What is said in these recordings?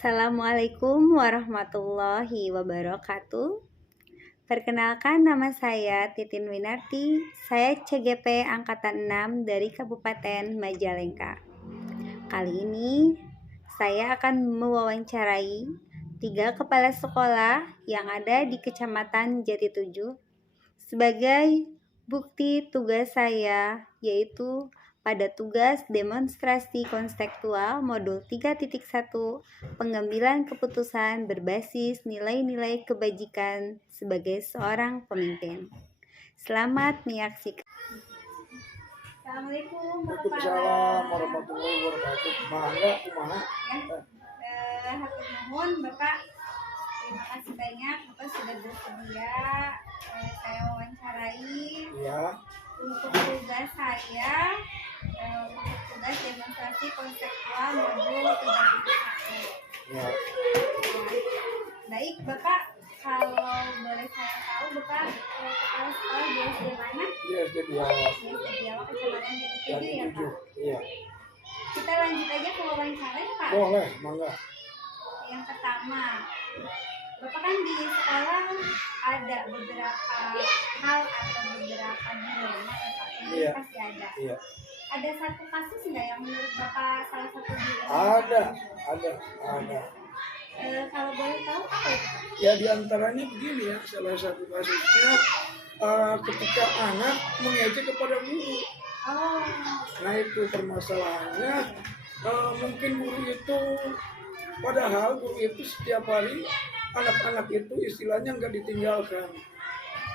Assalamualaikum warahmatullahi wabarakatuh. Perkenalkan, nama saya Titin Winarti. Saya CGP Angkatan 6 dari Kabupaten Majalengka. Kali ini saya akan mewawancarai 3 kepala sekolah yang ada di Kecamatan Jatitujuh sebagai bukti tugas saya, yaitu pada tugas demonstrasi konseptual modul 3.1 pengambilan keputusan berbasis nilai-nilai kebajikan sebagai seorang pemimpin. Selamat menyaksikan. Assalamualaikum Waalaikumsalam warahmatullahi wabarakatuh. Mangga kumaha? Hatur nuhun Bapak. Terima kasih banyak Bapak sudah bersedia saya wawancarai. Iya. Untuk tugas saya, untuk tugas demonstrasi konseptual modul 3.1. Ya. Baik Bapak, kalau boleh saya tahu Bapak kepala sekolah di SD mana? Iya, SD Biawak. Di SD Biawak, Kecamatan Jatitujuh ya Pak. Iya. Kita lanjut aja ke wawancara ya Pak. Boleh, mangga. Yang pertama, Bapak kan di sekolah ada beberapa hal atau beberapa dilema ya Pak. Ini Iya. pasti ada. Iya. Ada satu kasus nggak yang menurut Bapak salah satu dilema? Ada. Kalau boleh tahu apa itu? Ya diantaranya begini ya, salah satu kasusnya ketika anak mengejek kepada guru. Oh, Nah itu permasalahannya. Mungkin guru itu, padahal guru itu setiap hari anak-anak itu istilahnya nggak ditinggalkan,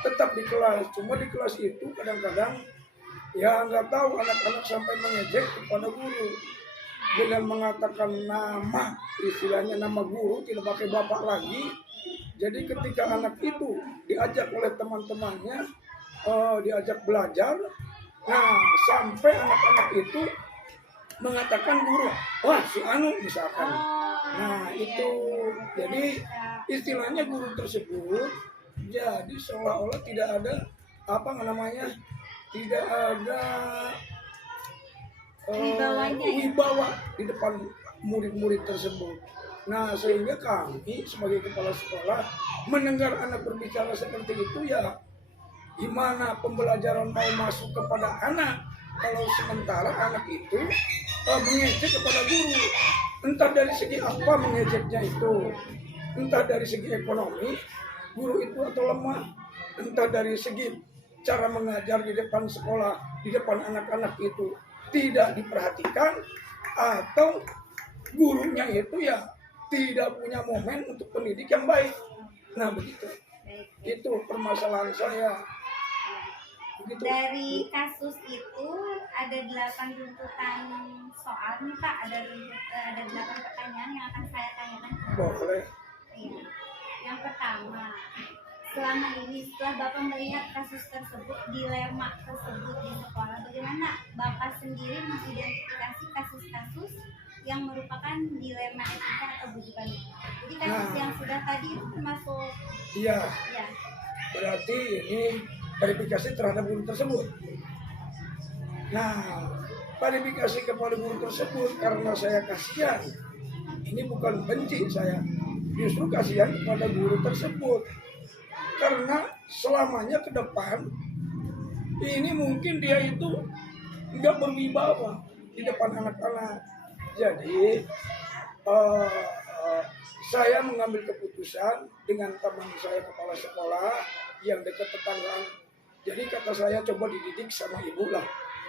tetap di kelas. Cuma di kelas itu kadang-kadang ya nggak tahu anak-anak sampai mengejek kepada guru dengan mengatakan nama, istilahnya nama guru, tidak pakai bapak lagi. Jadi ketika anak itu diajak oleh teman-temannya, diajak belajar, nah sampai anak-anak itu mengatakan guru, wah si Anu misalkan. Nah itu, jadi istilahnya guru tersebut jadi seolah-olah tidak ada apa namanya, tidak ada wibawa di depan murid-murid tersebut. Nah sehingga kami sebagai kepala sekolah mendengar anak berbicara seperti itu, ya gimana pembelajaran mau masuk kepada anak kalau sementara anak itu mengejek kepada guru. Entah dari segi apa mengejeknya itu, entah dari segi ekonomi guru itu atau lemah, entah dari segi cara mengajar di depan sekolah, di depan anak-anak itu tidak diperhatikan, atau gurunya itu ya tidak punya momen untuk pendidik yang baik. Nah begitu, itu permasalahan saya. Begitu. Dari kasus itu ada 8 runtutan soal nih Pak, ada 8 pertanyaan yang akan saya tanyakan. Boleh. Iya. Yang pertama, selama ini setelah Bapak melihat kasus tersebut, dilema tersebut di sekolah, bagaimana Bapak sendiri mengidentifikasi kasus-kasus yang merupakan dilema etika atau bukan? Jadi kasus yang sudah tadi itu termasuk. Iya. Ya. Berarti ini verifikasi terhadap guru tersebut. Nah, verifikasi kepada guru tersebut karena saya kasihan. Ini bukan benci saya, justru kasihan kepada guru tersebut. Karena selamanya ke depan ini mungkin dia itu nggak berwibawa di depan anak-anak. Jadi saya mengambil keputusan dengan teman saya kepala sekolah yang dekat tetanggaan. Jadi kata saya coba dididik sama ibu lah.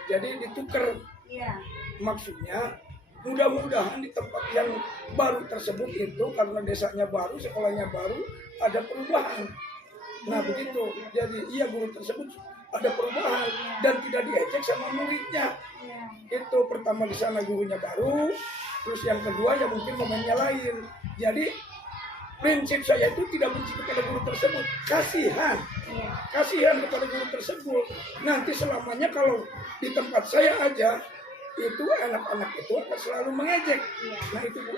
Jadi ditukar. Iya. Maksudnya mudah-mudahan di tempat yang baru tersebut itu, karena desanya baru, sekolahnya baru, ada perubahan. Nah begitu. Jadi iya guru tersebut ada perubahan dan tidak diejek sama muridnya. Itu pertama, di sana gurunya baru, terus yang kedua ya mungkin momennya lain. Jadi prinsip saya itu tidak benci kepada guru tersebut, kasihan kepada guru tersebut. Nanti selamanya kalau di tempat saya aja itu anak-anak itu akan selalu mengejek. Nah itu Bu.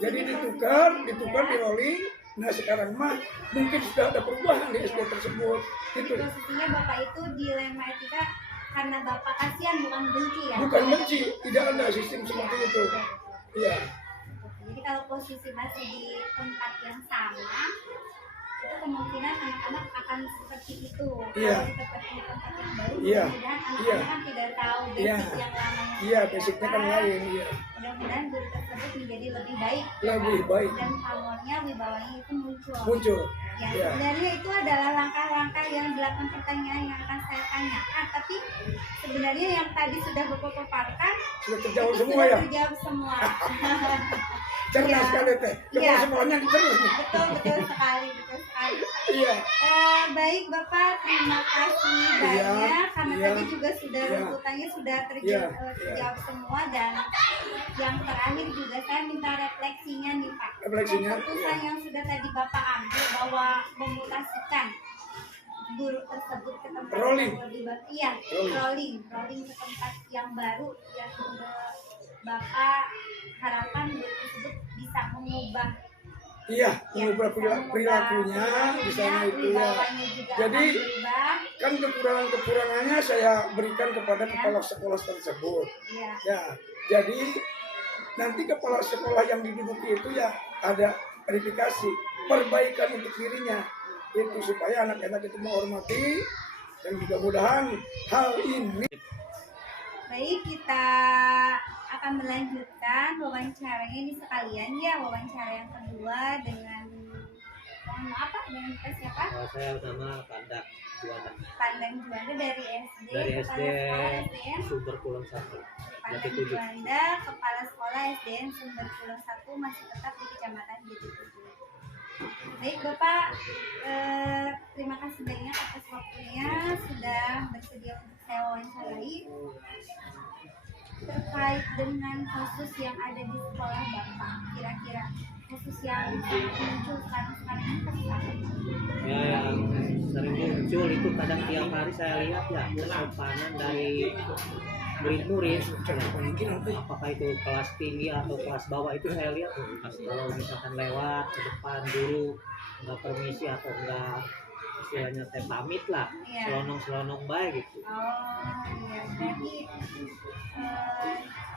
Jadi ditukar di rolling. Nah sekarang mah mungkin sudah ada perubahan di SD tersebut. Itu. Posisinya Bapak itu dilema etika karena Bapak kasihan, bukan benci ya? Bukan benci, tidak ada sistem seperti itu. Iya. Jadi kalau posisi masih di tempat yang sama, itu kemungkinan anak-anak akan seperti itu. Iya. Kalau ditempatkan di tempat yang baru, Iya. mudah-mudahan anak-anak Iya. kan tidak tahu Iya. basic yang lamanya. Iya, seperti basicnya kan apa. lain. Iya. Mudah-mudahan guru tersebut menjadi lebih baik. Lebih baik. Dan pamornya, wibawanya itu muncul. Muncul. Ya, Iya. sebenarnya itu adalah langkah-langkah yang 8 pertanyaan yang akan saya tanyakan. Tapi sebenarnya yang tadi sudah Bapak paparkan Sudah terjawab itu semua sudah ya. terjawab semua. Cerdas Iya. sekali teh. Iya. Ketemu semuanya cerdas nih. Betul sekali, betul sekali. Iya. Baik Bapak, terima kasih Iya, banyak karena iya, tadi juga sudah iya. runtutannya sudah Iya, terjawab, iya. terjawab semua. Dan yang terakhir juga saya minta refleksinya nih Pak. Refleksinya, Keputusan iya. yang sudah tadi Bapak ambil bahwa memutasikan guru tersebut ke tempat Rolling. yang lebih baru. Iya, rolling ke tempat yang baru yang Bapak harapkan guru tersebut bisa mengubah. Iya, Ya, mengubah bisa mengubah perilakunya di sana itu ya. wibawanya juga Jadi, akan berubah. kan kekurangan-kekurangannya saya berikan kepada Ya. kepala sekolah tersebut. Iya. Ya, jadi nanti kepala sekolah yang diduduki itu ya ada verifikasi, perbaikan untuk dirinya. Itu supaya anak-anak itu menghormati dan mudah-mudahan hal ini. Baik, kita akan melanjutkan wawancaranya ini sekalian ya, wawancara yang kedua dengan mohon maaf Pak, dengan kita siapa? Saya nama Pandak Juanda Pandang Juanda dari SD, dari Kepala SD Sekolah SDN Sumber Kulon 1 Pandang Jati 7. Juanda, Kepala Sekolah SDN Sumber Kulon 1 masih tetap di Kecamatan Jati 7. Baik Bapak, terima kasih banyak atas waktunya sudah bersedia untuk saya wawancarai terkait dengan kasus yang ada di sekolah Bapak. Kira-kira kasus yang muncul sekarang ini kasus apa? Ya, yang sering muncul itu kadang tiap hari saya lihat ya kesopanan dari murid-murid ya. Apakah itu kelas tinggi atau kelas bawah itu saya lihat kalau misalkan lewat ke depan dulu nggak permisi atau enggak istilahnya teh pamit lah, Iya. selonong baik gitu. Oh iya, berarti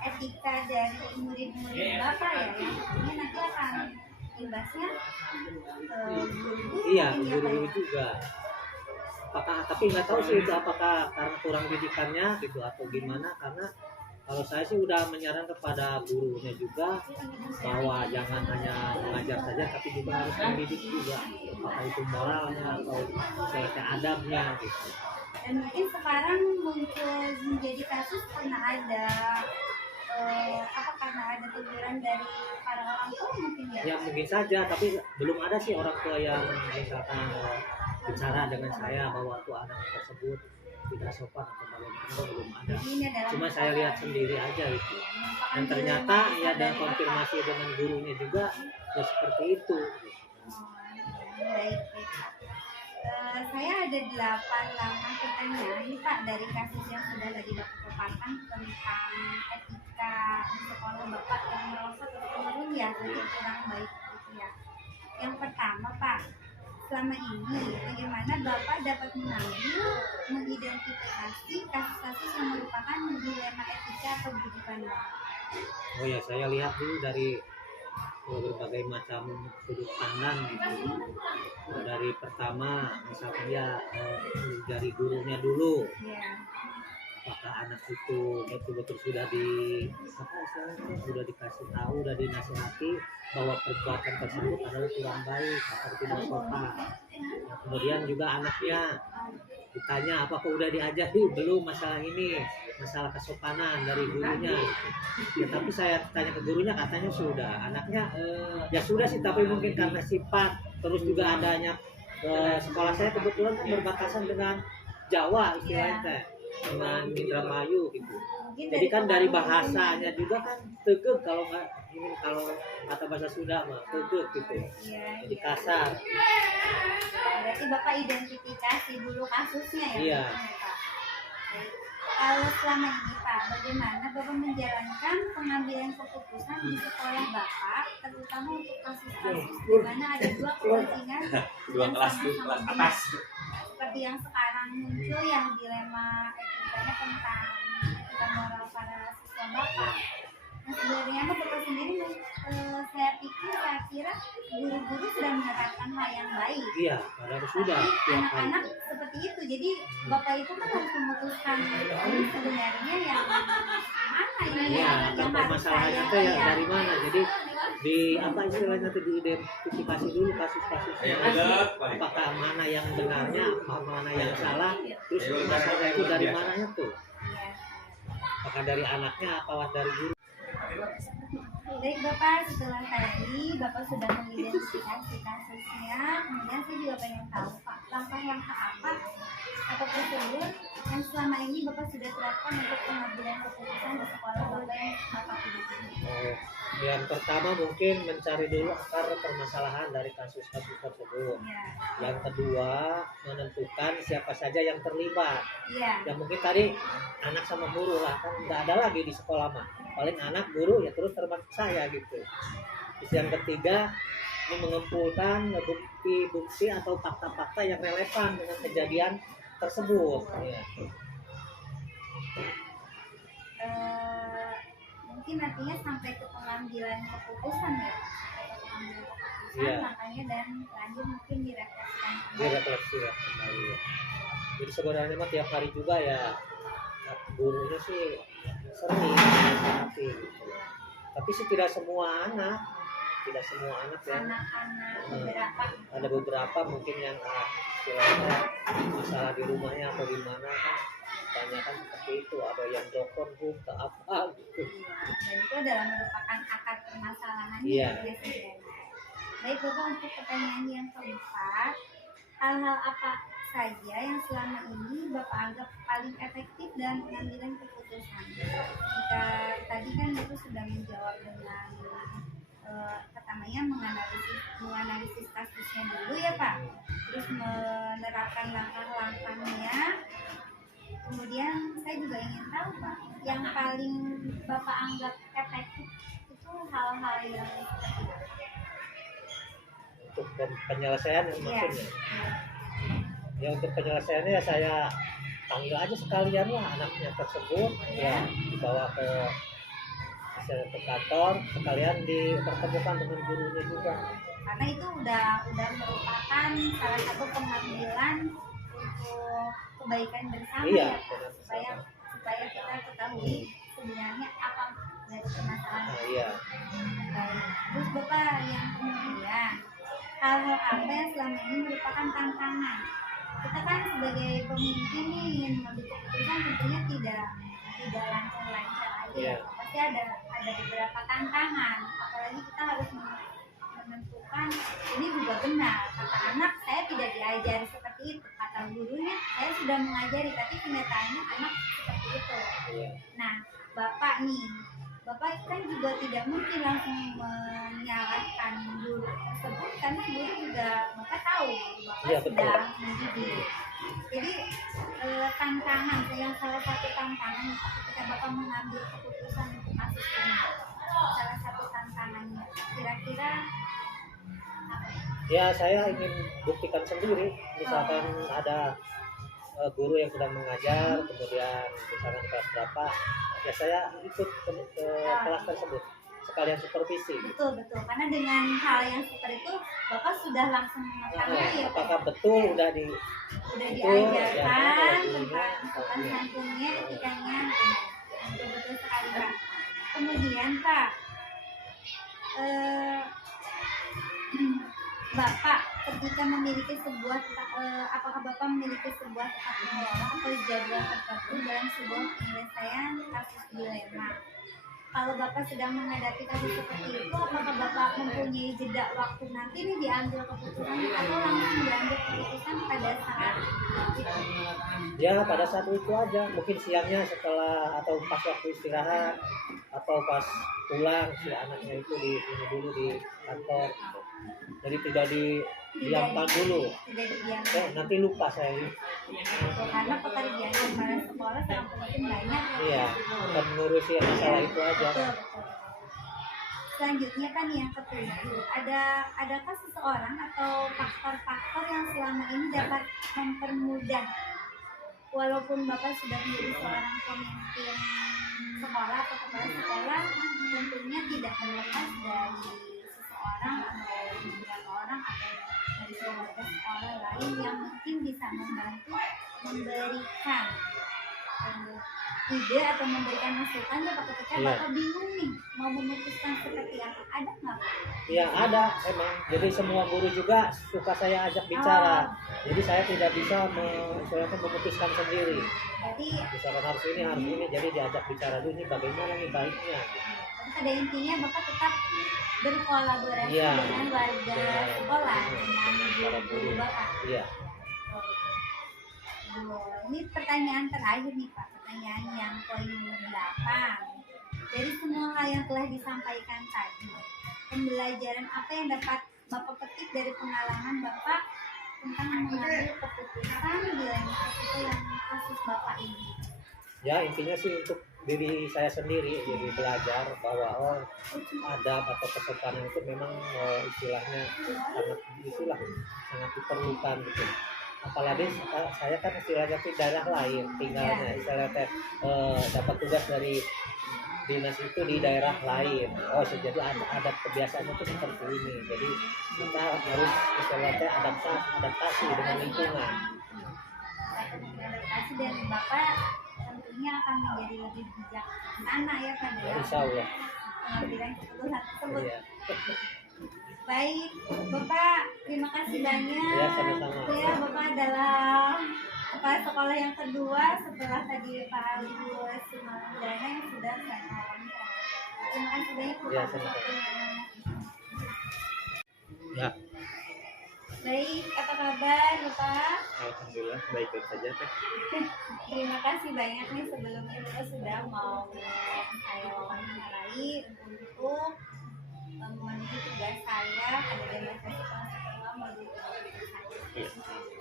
etika dari murid-murid Bapak ya, yang tentunya nanti akan imbasnya guru-guru. Iya, mungkin ya, Pak, guru-guru ya? juga. Tapi nggak tahu sih itu apakah karena kurang didikannya gitu atau gimana, karena kalau saya sih udah menyarankan kepada gurunya juga bahwa jangan hanya mengajar saja tapi juga harus mendidik juga, apakah itu moralnya atau kayak adabnya gitu. Dan mungkin sekarang muncul menjadi kasus karena ada karena ada teguran dari para orang tua mungkin ya. Ya mungkin saja, tapi belum ada sih orang tua yang misalkan bicara dengan saya bahwa tuh anak tersebut tidak sopan atau bagaimana, belum ada. Jadi ini adalah Cuma saya lihat sendiri aja itu. Dan ternyata ya dan konfirmasi dengan gurunya juga ya seperti itu. Baik. Saya ada 8 pertanyaan nih Pak dari kasus yang sudah tadi Bapak paparkan tentang etika di sekolah Bapak yang merosot terus ya jadi kurang baik gitu ya. Yang pertama Pak, selama ini bagaimana Bapak dapat mengambil mengidentifikasi kasus-kasus yang merupakan dilema etika atau budi pekerti? Oh ya, saya lihat dulu dari berbagai macam sudut pandang gitu. Dari pertama misalkan ya dari gurunya dulu, Ya. apakah anak itu betul-betul sudah sudah dikasih tahu, sudah dinasihati bahwa perbuatan tersebut adalah kurang baik atau tidak sopan. Nah, kemudian juga anaknya ditanya apakah udah diajari belum masalah ini, masalah kesopanan dari gurunya. Ya, tapi saya tanya ke gurunya katanya sudah. Anaknya ya sudah sih, tapi mungkin karena sifat, terus juga adanya sekolah saya kebetulan kan berbatasan dengan Jawa istilahnya teh, dengan Indramayu gitu. Mungkin Jadi kan dari pengaruh bahasanya juga kan tegek, kalau nggak ini kalau kata bahasa Sunda mah tegek gitu. Iya, Jadi iya. kasar. Berarti Bapak identifikasi dulu kasusnya ya? Iya. mungkin ya, Pak? Baik. Kalau selama ini Pak, bagaimana Bapak menjalankan pengambilan keputusan di sekolah Bapak, terutama untuk kasus-kasus di mana ada dua kepentingan yang sama-sama benar. Seperti yang sekarang muncul yang dilema etikanya tentang etika moral para siswa Bapak. Nah sebenarnya Bapak sendiri saya pikir kira guru-guru sudah menerapkan hal yang baik. Iya, padahal sudah Tapi tiap hari. anak-anak seperti itu. Jadi bapak itu kan harus memutuskan ini sebenarnya yang mana ini Iya, yang harus permasalahannya saya itu ya lihat. dari mana? Jadi di apa istilahnya itu diidentifikasi dulu kasus-kasusnya. Apakah mana yang benarnya, mana yang salah, terus masalah itu dari mananya tuh? Iya. Apakah dari anaknya atau dari guru? Baik Bapak, setelah tadi Bapak sudah mengidentifikasi kasusnya, kemudian saya juga pengen tahu Pak, langkah-langkah apa atau prosedur yang selama ini Bapak sudah terapkan untuk pengambilan keputusan di sekolah Bapak yang Bapak pilih. Oh, yang pertama mungkin mencari dulu akar permasalahan dari kasus-kasus tersebut. Iya, Yang kedua, menentukan siapa saja yang terlibat. iya, Ya mungkin tadi anak sama guru lah, kan nggak ada lagi di sekolah mah. Paling anak, guru, ya terus termasuk saya gitu. Terus yang ketiga, ini mengumpulkan bukti-bukti atau fakta-fakta yang relevan dengan kejadian tersebut. Ya. Mungkin artinya sampai ke pengambilan keputusan ya, sampai ke pengambilan keputusan Iya. makanya dan lanjut mungkin direfleksikan kembali. Direfleksi ya kembali. Ya. Jadi sebenarnya mah tiap hari juga ya gurunya sih sering menasihati gitu. Tapi sih tidak semua anak ya Anak-anak beberapa ada beberapa mungkin yang istilahnya masalah di rumahnya atau di mana kan tanyakan seperti itu, ada yang dokon tak apa gitu. dan itu adalah merupakan akar permasalahannya Iya. ya sebenarnya. Baik Bapak, untuk pertanyaan yang keempat, hal-hal apa saja yang selama ini Bapak anggap paling efektif dalam pengambilan keputusan? Jika tadi kan Bapak sudah menjawab dengan pertamanya menganalisis kasusnya dulu ya Pak, terus menerapkan langkah-langkahnya. Kemudian saya juga ingin tahu Pak, yang paling Bapak anggap efektif itu hal-hal yang seperti apa? Untuk penyelesaian Iya. maksudnya ya, untuk penyelesaiannya ya saya panggil aja sekalian lah anaknya tersebut ya, dibawa ke kantor, sekalian dipertemukan dengan gurunya juga. Karena itu udah merupakan salah satu pengambilan untuk kebaikan bersama Iya, ya Pak, supaya kita ketahui sebenarnya apa dari permasalahan. Nah, iya. Baik. Terus Bapak, yang kemudian hal-hal apa yang selama ini merupakan tantangan? Kita kan sebagai pemimpin nih ingin mengambil keputusan tentunya tidak lancar-lancar aja ya. Iya. Pasti ada beberapa tantangan, apalagi kita harus menentukan ini juga benar. Kata anak saya tidak diajari seperti itu, kata gurunya saya sudah mengajari, tapi kenyataannya anak seperti itu. Iya. Nah, Bapak kan juga tidak mungkin langsung menyalahkan guru tersebut, karena guru juga Bapak tahu Bapak Iya, betul. sedang mendidik. Jadi tantangan yang salah satu tantangan ketika Bapak mengambil keputusan untuk kasus ini, salah satu tantangannya kira-kira apa? Ya saya ingin buktikan sendiri, misalkan ada guru yang sedang mengajar, kemudian misalkan kelas berapa, ya saya ikut ke kelas tersebut sekalian supervisi. Betul, karena dengan hal yang seperti itu Bapak sudah langsung mengetahui ya Pak. Apakah betul udah diajarkan tentang sopan santunnya, etikanya, betul sekali Pak. Kemudian Pak, Bapak ketika memiliki sebuah apakah Bapak memiliki sebuah tata kelola atau jadwal tertentu dalam sebuah penyelesaian kasus dilema? Kalau Bapak sedang menghadapi kasus seperti itu, apakah Bapak mempunyai jeda waktu nanti nih diambil keputusan atau langsung diambil keputusan pada saat itu? Ya pada saat itu aja, mungkin siangnya setelah atau pas waktu istirahat atau pas pulang si anaknya itu ini dulu di kantor gitu. Jadi tidak didiamkan dulu. Tidak didiamkan. Nanti lupa saya. Karena pekerjaan kepala sekolah sangat penting banyak. Iya, bukan ngurusin masalah itu aja. Betul. Selanjutnya kan yang ketujuh, adakah seseorang atau faktor-faktor yang selama ini dapat mempermudah, walaupun Bapak sudah menjadi seorang pemimpin sekolah atau kepala sekolah, tentunya tidak terlepas dari seseorang seseorang atau beberapa orang atau dari keluarga sekolah lain yang mungkin bisa membantu memberikan ide atau memberikan masukan ya Pak ketika Iya. Bapak bingung nih mau memutuskan seperti apa, ada nggak Pak? Ya ada emang. Jadi semua guru juga suka saya ajak bicara. Jadi saya tidak bisa memutuskan sendiri. Jadi Misalkan harus ini, jadi diajak bicara dulu ini bagaimana nih baiknya. pada intinya Bapak tetap berkolaborasi Iya. dengan warga sekolah, dengan guru-guru Bapak. Iya. Ini pertanyaan terakhir nih Pak, pertanyaan yang poin nomor 8. Dari semua hal yang telah disampaikan tadi, pembelajaran apa yang dapat Bapak petik dari pengalaman Bapak tentang mengambil keputusan di lain itu yang kasus Bapak ini? Ya intinya sih untuk diri saya sendiri, jadi belajar bahwa adab atau kesopanan itu memang istilahnya sangat diperlukan gitu. Apalagi saya kan istilahnya di daerah lain tinggalnya, istilahnya dapat tugas dari dinas itu di daerah lain. Jadi ada kebiasaan itu seperti ini. Jadi kita harus istilahnya adaptasi dengan lingkungan. Adaptasi dan Bapak tentunya akan menjadi lebih bijaksana ya Pak Ya, dalam insya Allah. pengambilan keputusan tersebut. Iya. Baik, Bapak, terima kasih banyak. Ya, sama-sama. Ya, Bapak adalah kepala sekolah yang kedua setelah tadi Pak Agus Sumardana yang sudah saya wawancara. Terima kasih banyak Bapak. Ya, sama-sama. Ya, Baik, apa kabar Bapak? alhamdulillah baik-baik saja Teh. Terima kasih banyak nih sebelumnya Bapak sudah mau saya wawancarai untuk memenuhi tugas saya pada demonstrasi konstitusional melalui Iya.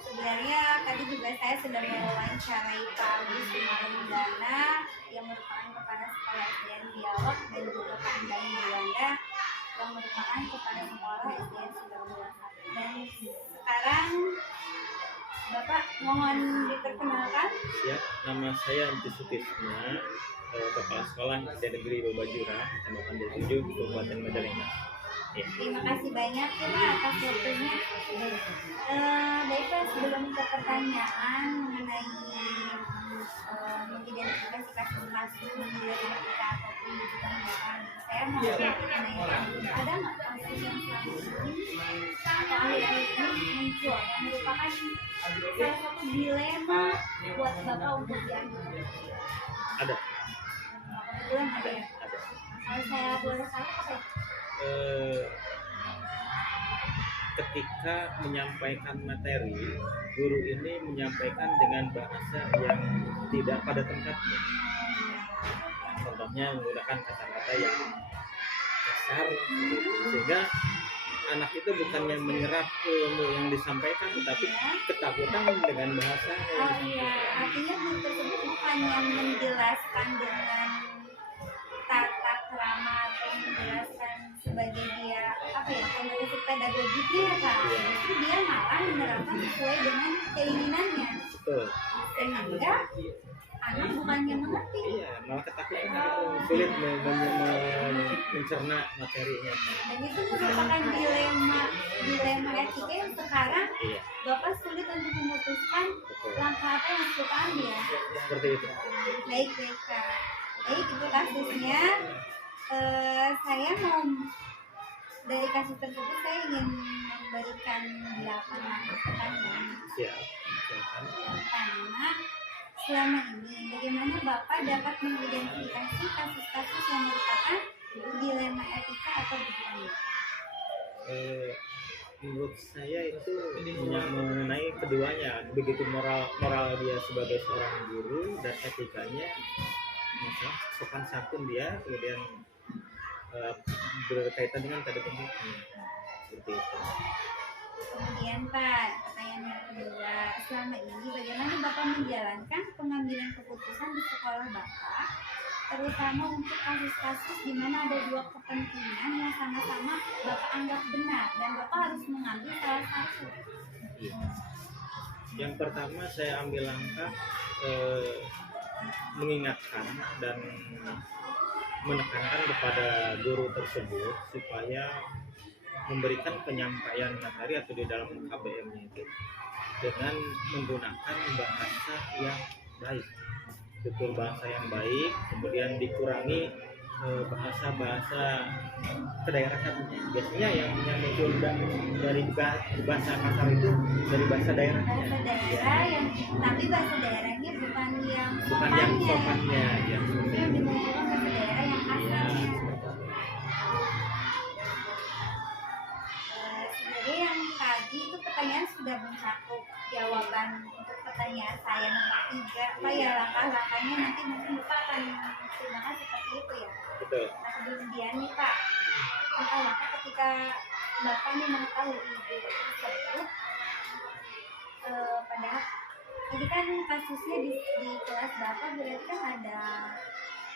Sebenarnya tadi juga saya sudah mewawancarai Pak Agus Sumardana yang merupakan kepala sekolah SDN Dialog dan juga Pak Dai Yuwanda yang merupakan kepala sekolah SDN Sidoarjo. Dan sekarang Bapak mohon diperkenalkan. Ya, nama saya Anti Sutisna, kepala sekolah SD Negeri Babajura, Kecamatan Desa 7, Kabupaten Majalengka. Ya. Terima kasih banyak ya Pak atas waktunya. Baiklah sebelum ke pertanyaan mengenai mengidentifikasi kasus-kasus di daerah kita ataupun di pemerintahan, saya mau menanyakan ada nggak kasus yang selama ini atau akhir-akhir ini muncul yang merupakan salah satu dilema buat Bapak untuk diambil? Ada. Kebetulan ada ya. Ada. Kalau saya boleh tahu apa ya? Ketika menyampaikan materi, guru ini menyampaikan dengan bahasa yang tidak pada tempatnya. Contohnya menggunakan kata-kata yang kasar, sehingga anak itu bukannya menyerap ilmu yang disampaikan, tetapi ketakutan dengan bahasa yang Oh iya, disampaikan. artinya guru tersebut bukannya menjelaskan dengan tata krama atau menjelaskan sebagai dia apa ya komunikasi pedagogiknya ya Kak. Iya. Justru dia malah menerapkan sesuai dengan keinginannya Betul. sehingga anak bukannya mengerti. Iya, malah ketakutan, sulit mencerna materinya. Dan itu merupakan dilema etika yang sekarang Iya, Bapak sulit untuk memutuskan betul. langkah apa yang harus kita ambil. Seperti itu. Baik Kak. Baik itu kasusnya. Saya mau dari kasus tersebut saya ingin memberikan 8 pertanyaan. Siap. Silakan. Pertama, selama ini bagaimana Bapak dapat mengidentifikasi kasus-kasus yang merupakan dilema etika atau budaya? Menurut saya itu mengenai keduanya, begitu moral dia sebagai seorang guru dan etikanya, misal sopan santun dia, kemudian berkaitan dengan tadi pemimpin seperti itu. Kemudian Pak, pertanyaan yang kedua, selama ini bagaimana Bapak menjalankan pengambilan keputusan di sekolah Bapak, terutama untuk kasus-kasus di mana ada dua kepentingan yang sama-sama Bapak anggap benar dan Bapak harus mengambil salah satu. Iya. Yang pertama saya ambil langkah mengingatkan dan menekankan kepada guru tersebut supaya memberikan penyampaian materi atau di dalam KBM-nya itu dengan menggunakan bahasa yang baik, tutur bahasa yang baik, kemudian dikurangi bahasa-bahasa kedaerahannya. Biasanya yang muncul dari bahasa kasar itu dari bahasa daerahnya. Bahasa daerah yang tapi bahasa daerahnya bukan yang Bukan yang sopannya. sopannya, ya. Itu yang dimunculkan bahasa daerah yang kasarnya. Sebenarnya yang tadi itu pertanyaan sudah mencakup jawaban untuk pertanyaan saya nomor 3. Apa ya langkah-langkahnya nanti mungkin Bapak akan menggunakan seperti itu ya. Betul. Nah kemudian nih Pak, langkah-langkah ketika Bapak nih mengetahui ibu tersebut, padahal ini kan kasusnya di kelas Bapak berarti kan ada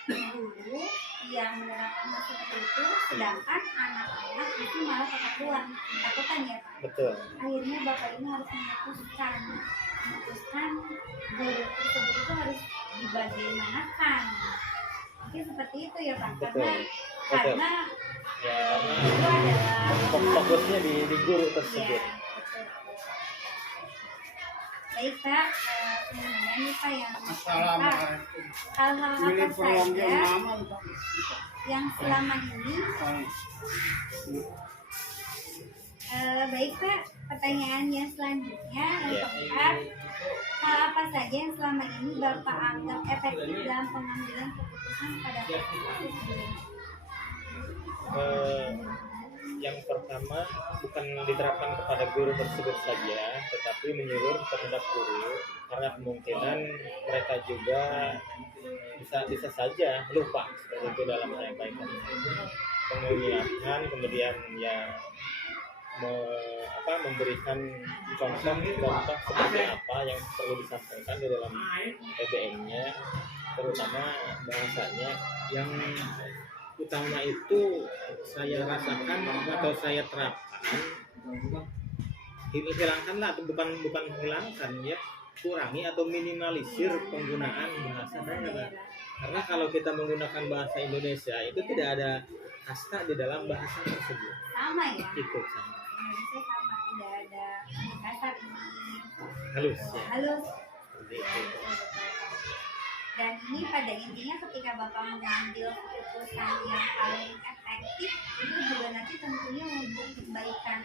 guru yang menerapkan hal seperti itu, sedangkan anak-anak itu malah ketakutan ya Pak. Betul. Akhirnya Bapak ini harus memutuskan guru tersebut itu harus dibagaimanakan. Mungkin seperti itu ya Pak, Betul. karena Ya, karena itu adalah fokusnya di guru ya, tersebut. betul. Baik Pak, kemudian nih Pak yang Assalamualaikum. hal-hal apa saja yang selama ini baik Pak, pertanyaannya selanjutnya yang Ya. keempat, hal apa saja yang selama ini Bapak anggap efektif dalam pengambilan keputusan pada kasus ini? Yang pertama bukan diterapkan kepada guru tersebut saja, tetapi menyeluruh terhadap guru, karena kemungkinan mereka juga bisa saja lupa seperti itu dalam menyampaikan pengingatkan, kemudian ya memberikan contoh seperti apa yang perlu disampaikan di dalam PBM-nya, terutama bahasanya yang utama itu saya rasakan atau saya terapkan, hilangkanlah atau bukan hilangkan ya, kurangi atau minimalisir penggunaan bahasa daerah. Karena kalau kita menggunakan bahasa Indonesia itu tidak ada kasta di dalam bahasa tersebut. Sama ya, Itu sama. Indonesia sama, tidak ada kasar ini Halus ya. halus. Seperti itu. Dan ini pada intinya ketika Bapak mengambil keputusan yang paling efektif itu juga nanti tentunya untuk kebaikan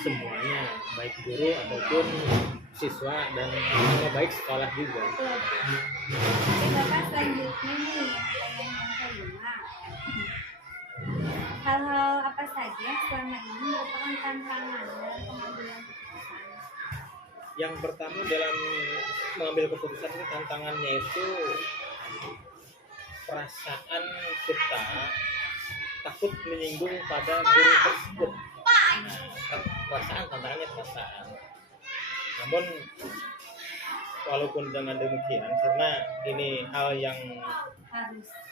Semuanya baik guru ataupun siswa dan nama baik sekolah juga. Betul. Jadi Bapak selanjutnya nih pertanyaan yang kelima. Hal-hal apa saja yang selama ini merupakan tantangan dalam pengambilan keputusan? Yang pertama dalam mengambil keputusan itu tantangannya itu perasaan kita takut menyinggung pada guru tersebut. Tantangannya perasaan. Namun walaupun dengan demikian, karena ini hal yang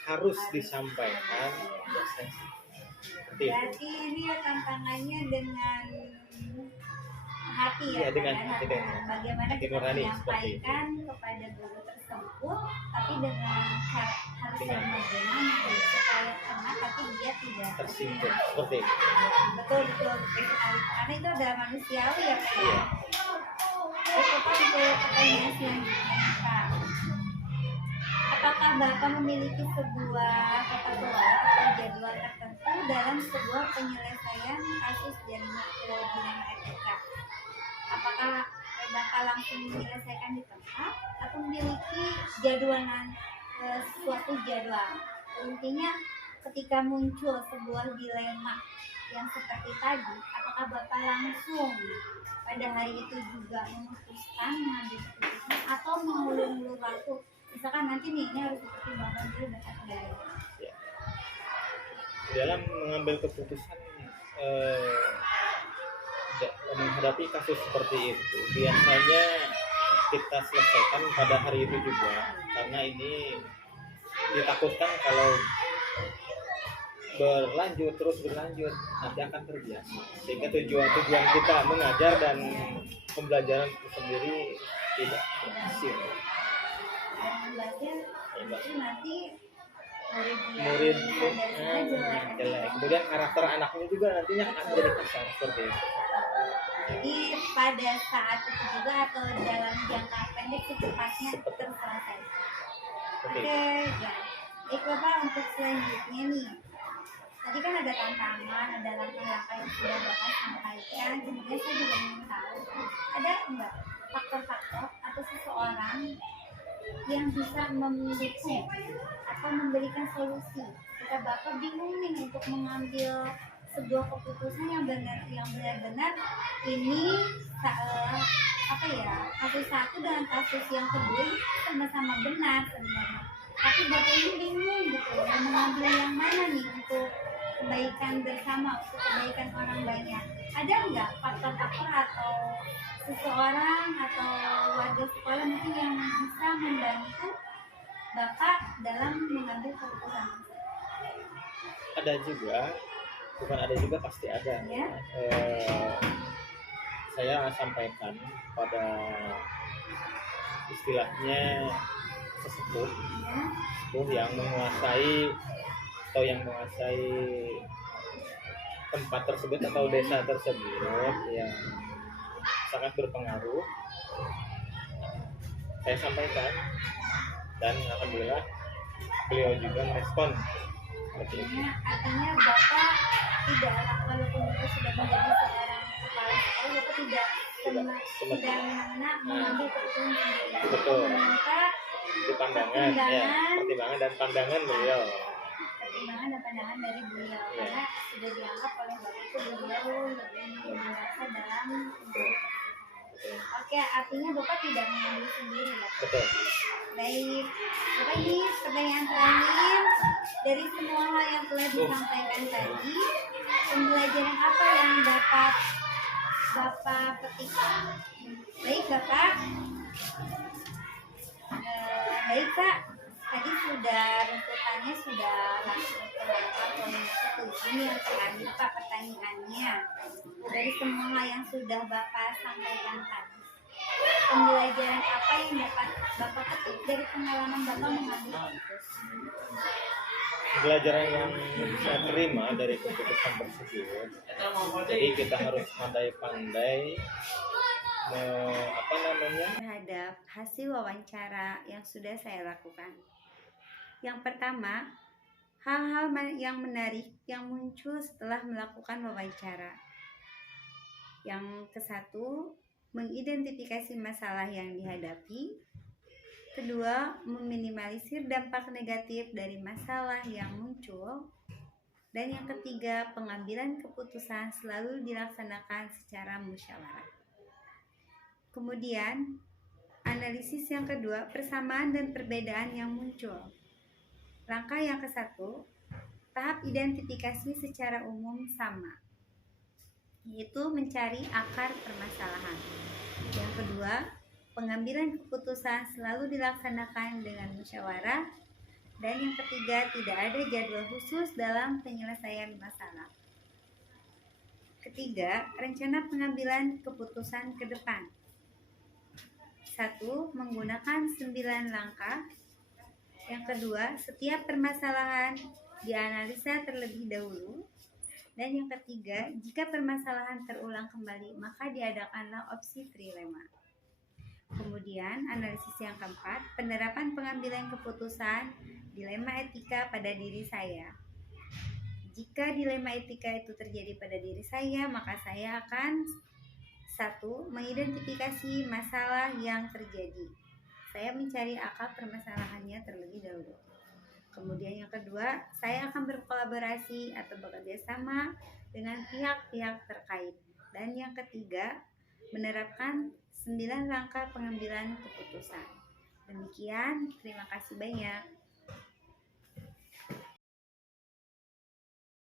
harus disampaikan, seperti itu. Berarti ini ya tantangannya dengan hati ya, Iya, dengan kan? hati, dengan Bagaimana hati kita nurani, seperti itu. menyampaikan kepada guru tersebut, tapi dengan harus Dengan bagaimana supaya kena tapi dia tidak tersinggung, seperti itu. betul sekali, karena itu adalah manusiawi ya Pak. Iya. Oke Pak, untuk pertanyaan selanjutnya nih, Pak. Apakah Bapak memiliki sebuah tata kelola atau jadwal tertentu dalam sebuah penyelesaian kasus dilema etika? Apakah Bapak langsung menyelesaikan di tempat atau memiliki suatu jadwal? Intinya ketika muncul sebuah dilema yang seperti tadi, apakah Bapak langsung pada hari itu juga memutuskan mengambil keputusan atau mengulur-ulur waktu? Misalkan nanti nih ini harus dipertimbangkan dulu dan dari Ya. Dalam mengambil keputusan menghadapi kasus seperti itu, biasanya kita selesaikan pada hari itu juga, karena ini ditakutkan kalau terus berlanjut nanti akan terbiasa, sehingga tujuan kita mengajar dan pembelajaran itu sendiri tidak berhasil. dan belajar itu nanti murid lihat dari sana jelek. jelek. Kemudian karakter anaknya juga nantinya akan jadi kasar seperti itu. Jadi pada saat itu juga atau dalam jangka pendek secepatnya terselesaikan. Oke. Oke, ya. Baik Bapak, untuk selanjutnya nih. Tadi kan ada tantangan, ada langkah-langkah yang sudah Bapak sampaikan. Kemudian saya juga ingin tahu, ada enggak faktor-faktor atau seseorang yang bisa mendukung atau memberikan solusi ketika Bapak bingung nih untuk mengambil sebuah keputusan yang benar-benar ini apa ya, kasus satu dan kasus yang kedua ini sama-sama benar sebenarnya, tapi Bapak ini bingung gitu mau mengambil yang mana nih untuk kebaikan bersama, untuk kebaikan orang banyak. Ada nggak faktor-faktor atau seseorang atau warga sekolah mungkin yang bisa membantu Bapak dalam mengambil keputusan? Ada juga, bukan ada juga, pasti ada. Ya. Saya sampaikan pada istilahnya sesepuh Ya. yang menguasai tempat tersebut atau desa tersebut yang sangat berpengaruh. Saya sampaikan dan alhamdulillah beliau juga merespon seperti itu. Artinya Bapak tidak, walaupun Bapak sudah menjadi seorang kepala sekolah, Bapak tidak semena-mena mengambil keputusan sendiri. Betul. Meminta Itu pertimbangan dan pandangan beliau. pertimbangan dan pandangan dari beliau, karena sudah dianggap oleh Bapak itu beliau lebih dewasa dalam mengambil keputusan. Oke, artinya Bapak tidak mengambil sendiri ya. Betul. Baik, Bapak, ini pertanyaan terakhir dari semua hal yang telah disampaikan tadi. Pembelajaran apa yang dapat Bapak petik? Baik Bapak, baik Pak. Tadi sudah runtutannya sudah langsung ke Bapak poin satu. Ini yang terakhir Pak pertanyaannya. Dari semua hal yang sudah Bapak sampaikan tadi, pembelajaran apa yang dapat Bapak petik dari pengalaman Bapak mengambil keputusan? Pelajaran yang saya terima dari keputusan tersebut, jadi kita harus pandai-pandai Terhadap hasil wawancara yang sudah saya lakukan. Yang pertama, hal-hal yang menarik yang muncul setelah melakukan wawancara. Yang kesatu, mengidentifikasi masalah yang dihadapi. Kedua, meminimalisir dampak negatif dari masalah yang muncul. Dan yang ketiga, pengambilan keputusan selalu dilaksanakan secara musyawarah. Kemudian, analisis yang kedua, persamaan dan perbedaan yang muncul. Langkah yang kesatu, tahap identifikasi secara umum sama, yaitu mencari akar permasalahan. Yang kedua, pengambilan keputusan selalu dilaksanakan dengan musyawarah. Dan yang ketiga, tidak ada jadwal khusus dalam penyelesaian masalah. Ketiga, rencana pengambilan keputusan ke depan. 1. Menggunakan 9 langkah. Yang kedua, setiap permasalahan dianalisa terlebih dahulu. Dan yang ketiga, jika permasalahan terulang kembali, maka diadakanlah opsi trilema. Kemudian, analisis yang keempat, penerapan pengambilan keputusan dilema etika pada diri saya. Jika dilema etika itu terjadi pada diri saya, maka saya akan 1. Mengidentifikasi masalah yang terjadi. Saya mencari akar permasalahannya terlebih dahulu. Kemudian yang kedua, saya akan berkolaborasi atau bekerja sama dengan pihak-pihak terkait. Dan yang ketiga, menerapkan 9 langkah pengambilan keputusan. Demikian, terima kasih banyak.